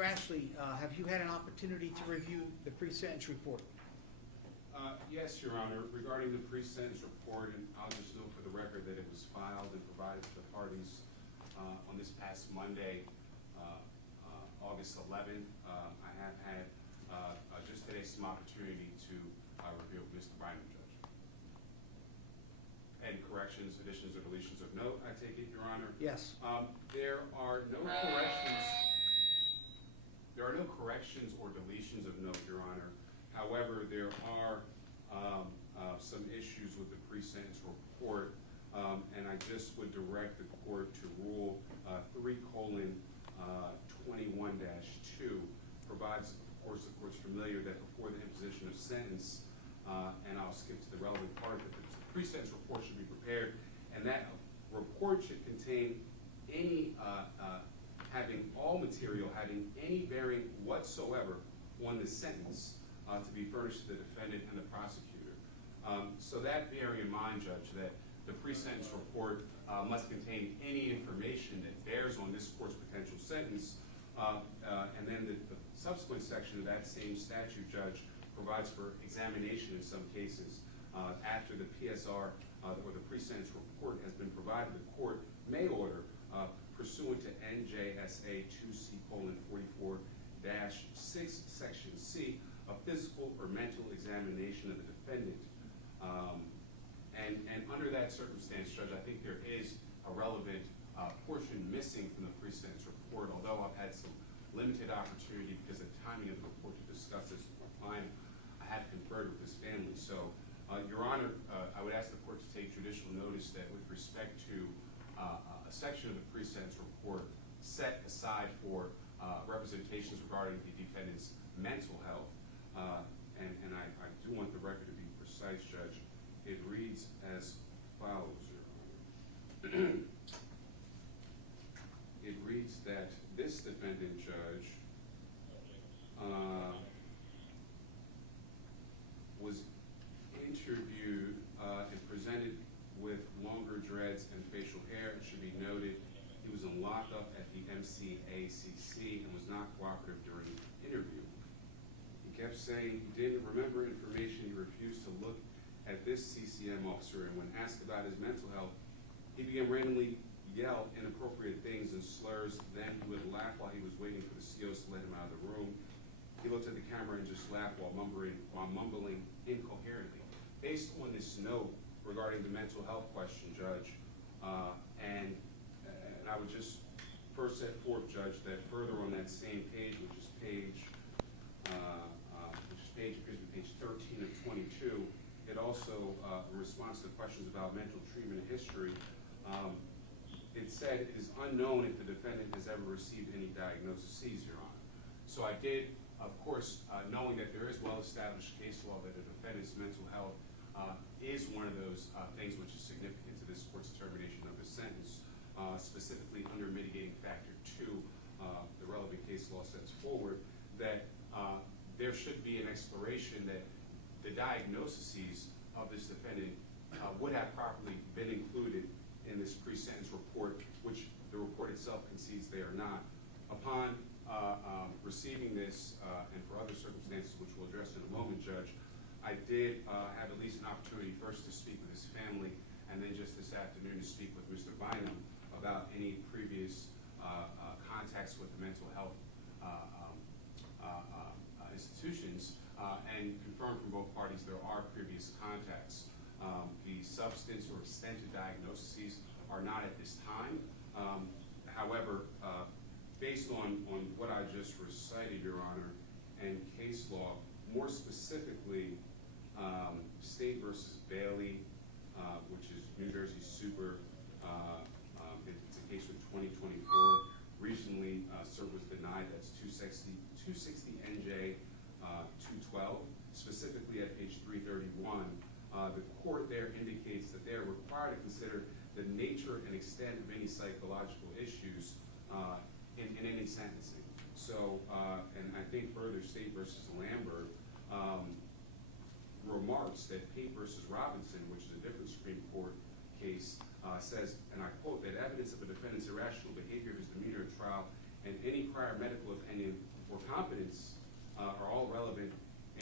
Mr. Ashley, have you had an opportunity to review the pre-sentence report? Yes, Your Honor. Regarding the pre-sentence report, and I'll just note for the record that it was filed and provided to the parties on this past Monday, August 11th. I have had just today some opportunity to review with Mr. Bynum, Judge. And corrections, additions, or deletions of note, I take it, Your Honor? Yes. There are no corrections. There are no corrections or deletions of note, Your Honor. However, there are some issues with the pre-sentence report, and I just would direct the court to Rule 3:21-2 provides, of course, the court's familiar that before the imposition of sentence, and I'll skip to the relevant part, that the pre-sentence report should be prepared, and that report should contain any having all material having any bearing whatsoever on the sentence to be furnished to the defendant and the prosecutor. So that bearing in mind, Judge, that the pre-sentence report must contain any information that bears on this court's potential sentence, and then the subsequent section of that same statute, Judge, provides for examination in some cases. After the PSR or the pre-sentence report has been provided, the court may order, pursuant to NJSA 2C:44-6, Section C, a physical or mental examination of the defendant. And under that circumstance, Judge, I think there is a relevant portion missing from the pre-sentence report, although I've had some limited opportunity because of the timing of the report to discuss this with my client. I have conferred with his family. So, Your Honor, I would ask the court to take judicial notice that with respect to a section of the pre-sentence report set aside for representations regarding the defendant's mental health, and I do want the record to be precise, Judge. It reads as follows, Your Honor. It reads that this defendant, Judge, was interviewed and presented with longer dreads and facial hair. It should be noted he was in lockup at the MCACC and was not cooperative during the interview. He kept saying he didn't remember information. He refused to look at this CCM officer, and when asked about his mental health, he began randomly yell inappropriate things and slurs. Then he would laugh while he was waiting for the COs to let him out of the room. He looked at the camera and just laughed while mumbling incoherently. Based on this note regarding the mental health question, Judge, and I would just first set forth, Judge, that further on that same page, which is page 13 of 22, it also, in response to questions about mental treatment history, it said it is unknown if the defendant has ever received any diagnoses, Your Honor. So I did, of course, knowing that there is well-established case law that a defendant's mental health is one of those things which is significant to this court's determination of the sentence, specifically under mitigating factor 2, the relevant case law sets forward, that there should be an exploration that the diagnoses of this defendant would have properly been included in this pre-sentence report, which the report itself concedes they are not. Upon receiving this, and for other circumstances which we'll address in a moment, Judge, I did have at least an opportunity first to speak with his family, and then just this afternoon to speak with Mr. Bynum about any previous contacts with the mental health institutions, and confirm from both parties there are previous contacts. The substance or extent of diagnoses are not at this time. However, based on what I just recited, Your Honor, and case law, more specifically, State versus Bailey, which is New Jersey Super, it's a case from 2024. Recently, cert was denied. That's 260 NJ 212. Specifically at page 331, the court there indicates that they're required to consider the nature and extent of any psychological issues in any sentencing. So, and I think further, State versus Lambert remarks that Pate versus Robinson, which is a different Supreme Court case, says, and I quote, that evidence of a defendant's irrational behavior, his demeanor at trial, and any prior medical opinion evidence are all relevant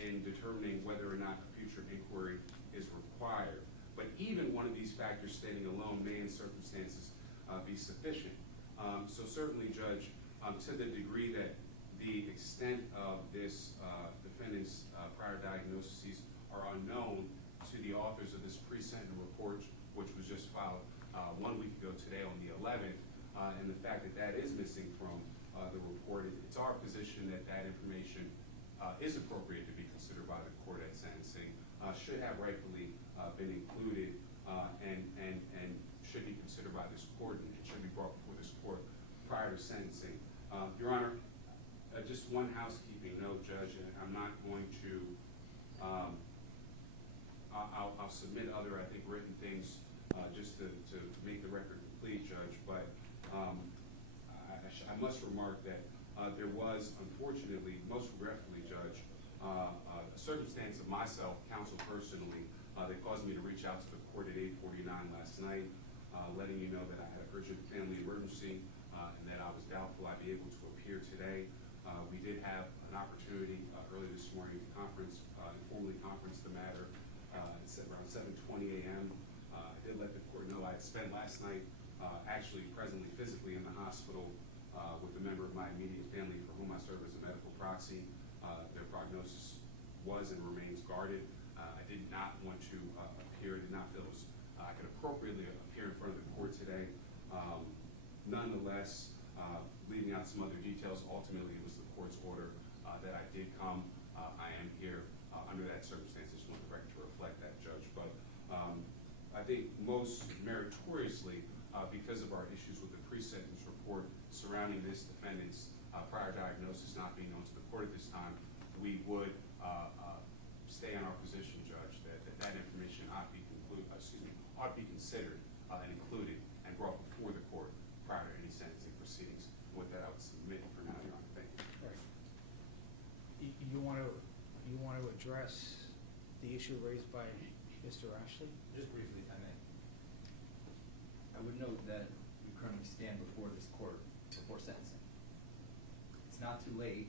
in determining whether or not a future inquiry is required. But even one of these factors standing alone may in circumstances be sufficient. So certainly, Judge, to the degree that the extent of this defendant's prior diagnoses are unknown to the authors of this pre-sentence report, which was just filed 1 week ago today on the 11th, and the fact that that is missing from the report, it's our position that that information is appropriate to be considered by the court at sentencing, should have rightfully been included, and should be considered by this court, and it should be brought before this court prior to sentencing. Your Honor, just one housekeeping note, Judge, and I'm not going to, I'll submit other, I think, written things just to make the record complete, Judge, but I must remark that there was, unfortunately, most regretfully, Judge, a circumstance of myself, counsel personally, that caused me to reach out to the court at 8:49 last night, letting you know that I had an urgent family emergency and that I was doubtful I'd be able to appear today. We did have an opportunity early this morning to conference, informally conference the matter. It's around 7:20 a.m. I did let the court know I had spent last night actually presently physically in the hospital with a member of my immediate family for whom I serve as a medical proxy. Their prognosis was and remains guarded. I did not want to appear, did not feel I could appropriately appear in front of the court today. Nonetheless, leaving out some other details, ultimately it was the court's order that I did come. I am here under that circumstance. I just want the record to reflect that, Judge. But I think most meritoriously, because of our issues with the pre-sentence report surrounding this defendant's prior diagnosis not being known to the court at this time, we would stay on our position, Judge, that information ought to be considered and included and brought before the court prior to any sentencing proceedings. With that, I would submit for now, Your Honor. Thank you. Right. You want to address the issue raised by Mr. Ashley? Just briefly, if I may. I would note that we currently stand before this court before sentencing. It's not too late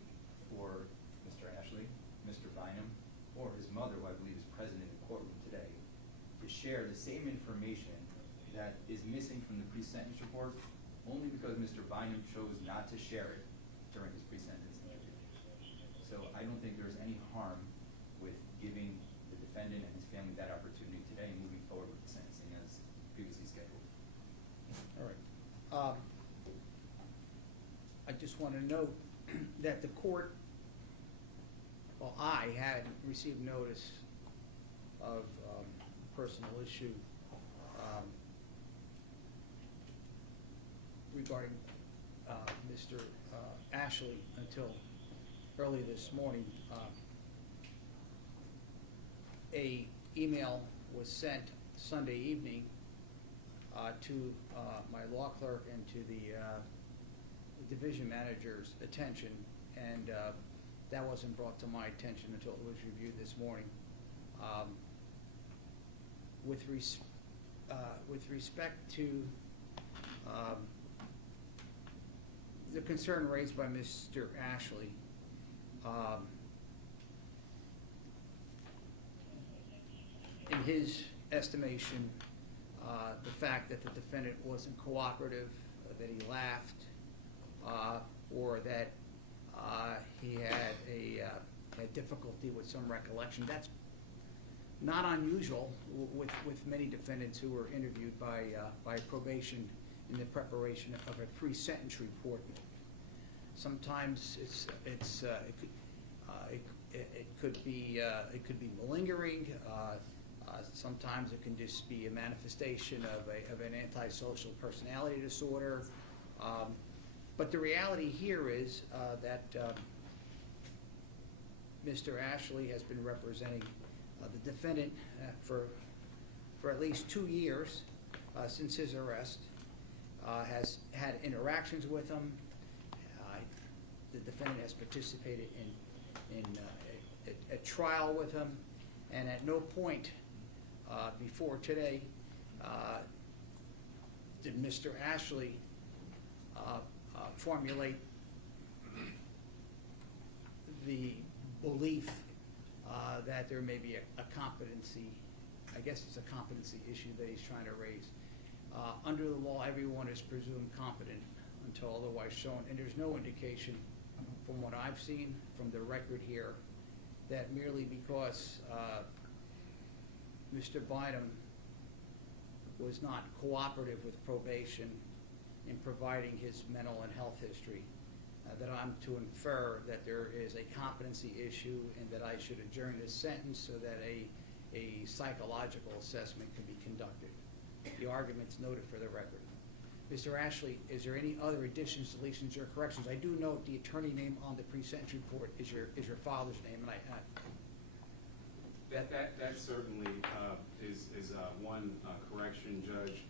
for Mr. Ashley, Mr. Bynum, or his mother, who I believe is present in the courtroom today, to share the same information that is missing from the pre-sentence report only because Mr. Bynum chose not to share it during his pre-sentence interview. So I don't think there's any harm with giving the defendant and his family that opportunity today and moving forward with the sentencing as previously scheduled. All right. I just want to note that the court, well, I had received notice of personal issue regarding Mr. Ashley until early this morning. A email was sent Sunday evening to my law clerk and to the division manager's attention, and that wasn't brought to my attention until it was reviewed this morning. With respect to the concern raised by Mr. Ashley, in his estimation, the fact that the defendant wasn't cooperative, that he laughed, or that he had a difficulty with some recollection, that's not unusual with many defendants who were interviewed by probation in the preparation of a pre-sentence report. Sometimes it could be malingering. Sometimes it can just be a manifestation of an antisocial personality disorder. But the reality here is that Mr. Ashley has been representing the defendant for at least 2 years since his arrest, has had interactions with him. The defendant has participated in a trial with him, and at no point before today did Mr. Ashley the belief that there may be a competency, I guess it's a competency issue that he's trying to raise. Under the law, everyone is presumed competent until otherwise shown, and there's no indication from what I've seen from the record here that merely because Mr. Bynum was not cooperative with probation in providing his mental and health history, that I'm to infer that there is a competency issue and that I should adjourn this sentence so that a psychological assessment can be conducted. The argument's noted for the record. Mr. Ashley, is there any other additions, deletions, or corrections? I do note the attorney name on the pre-sentence report is your father's name, and That certainly is one correction, Judge.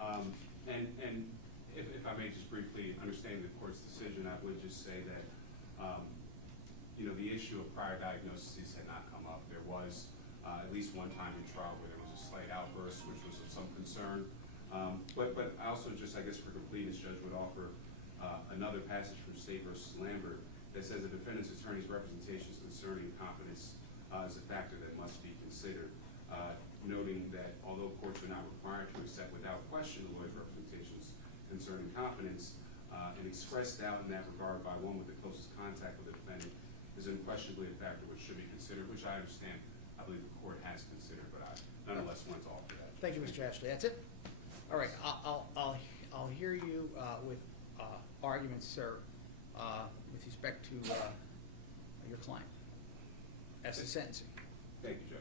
And if I may just briefly understand the court's decision, I would just say that the issue of prior diagnoses had not come up. There was at least one time in trial where there was a slight outburst, which was of some concern. But I also just, I guess for completeness, Judge, would offer another passage from State versus Lambert that says the defendant's attorney's representations concerning competence is a factor that must be considered, noting that although courts are not required to accept without question the lawyer's representations concerning competence, an expressed doubt in that regard by one with the closest contact with the defendant is unquestionably a factor which should be considered, which I understand I believe the court has considered, but I nonetheless want to offer that. Thank you, Mr. Ashley. That's it? All right, I'll hear you with arguments, sir, with respect to your client as to sentencing. Thank you, Judge.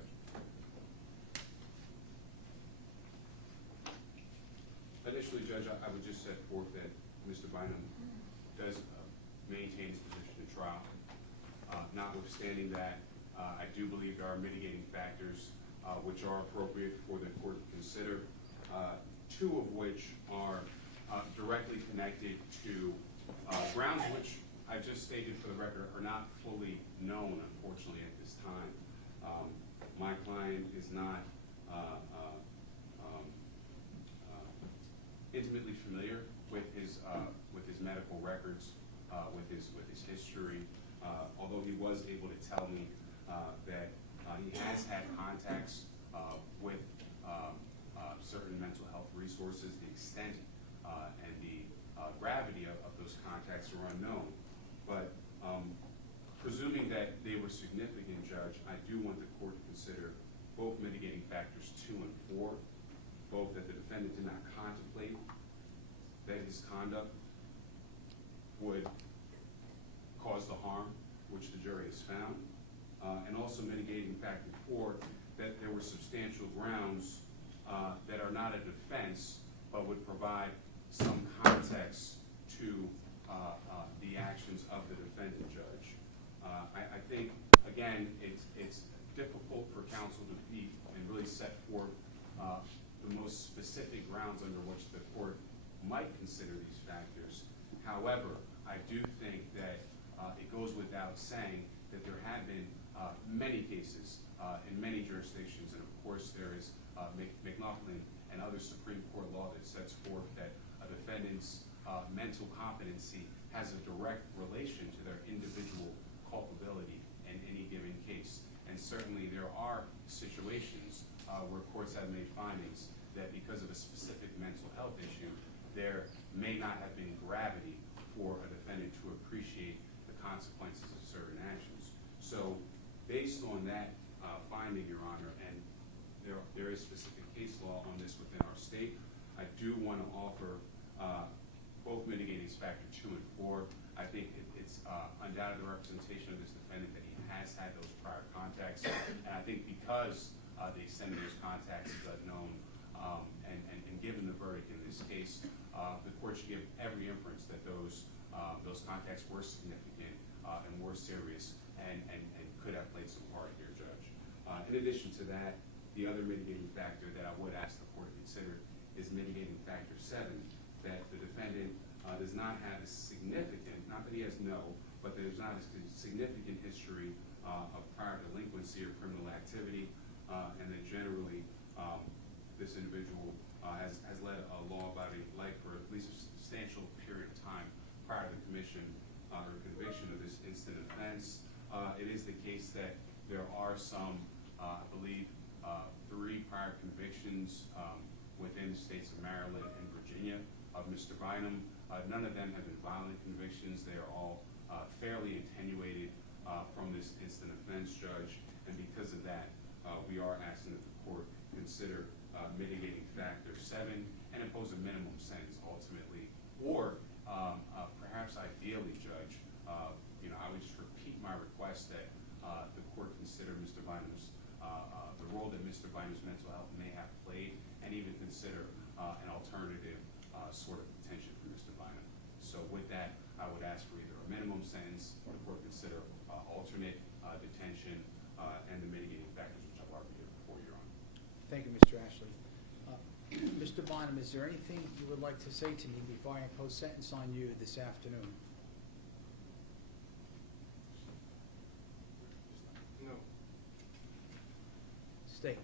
Initially, Judge, I would just set forth that Mr. Bynum does maintain his position in trial. Notwithstanding that, I do believe there are mitigating factors which are appropriate for the court to consider, two of which are directly connected to grounds which I just stated for the record are not fully known, unfortunately, at this time. My client is not intimately familiar with his medical records, with his history. Although he was able to tell me that he has had contacts with certain mental health resources, the extent and the gravity of those contacts are unknown. But presuming that they were significant, Judge, I do want the court to consider both mitigating factors 2 and 4, both that the defendant did not contemplate that his conduct would cause the harm which the jury has found, and also mitigating factor 4, that there were substantial grounds that are not a defense but would provide some context to the actions of the defendant, Judge. I think, again, it's difficult for counsel to be and really set forth the most specific grounds under which the court might consider these factors. However, I do think that it goes without saying that there have been many cases in many jurisdictions, and of course there is McLaughlin and other Supreme Court law that sets forth that a defendant's mental competency has a direct relation to their individual culpability in any given case. And certainly there are situations where courts have made findings that because of a specific mental health issue, there may not have been gravity for a defendant to appreciate the consequences of certain actions. So based on that finding, Your Honor, and there is specific case law on this within our state, I do want to offer both mitigating factor 2 and 4. I think it's undoubtedly the representation of this defendant that he has had those prior contacts, and I think because the extent of those contacts is unknown, and given the verdict in this case, the court should give every inference that those contacts were significant and were serious and could have played some part here, Judge. In addition to that, the other mitigating factor that I would ask the court to consider is mitigating factor 7, that the defendant does not have a significant, not that he has no, but there's not a significant history of prior delinquency or criminal activity, and that generally this individual has led a law-abiding life for at least a substantial period of time prior to the commission or conviction of this instant offense. it is the case that there are some, I believe, 3 prior convictions within the states of Maryland and Virginia of Mr. Bynum. None of them have been violent convictions. They are all fairly attenuated from this instant offense, Judge, and because of that, we are asking that the court consider mitigating factor 7 and impose a minimum sentence ultimately, or perhaps ideally, Judge, I would just repeat my request that the court consider Mr. Bynum's, the role that Mr. Bynum's mental health may have played, and even consider an alternative sort of detention for Mr. Bynum. So with that, I would ask for either a minimum sentence or the court consider alternate detention and the mitigating factors which I've argued before, Your Honor. Thank you, Mr. Ashley. Mr. Bynum, is there anything you would like to say to me before I impose sentence on you this afternoon? No. State.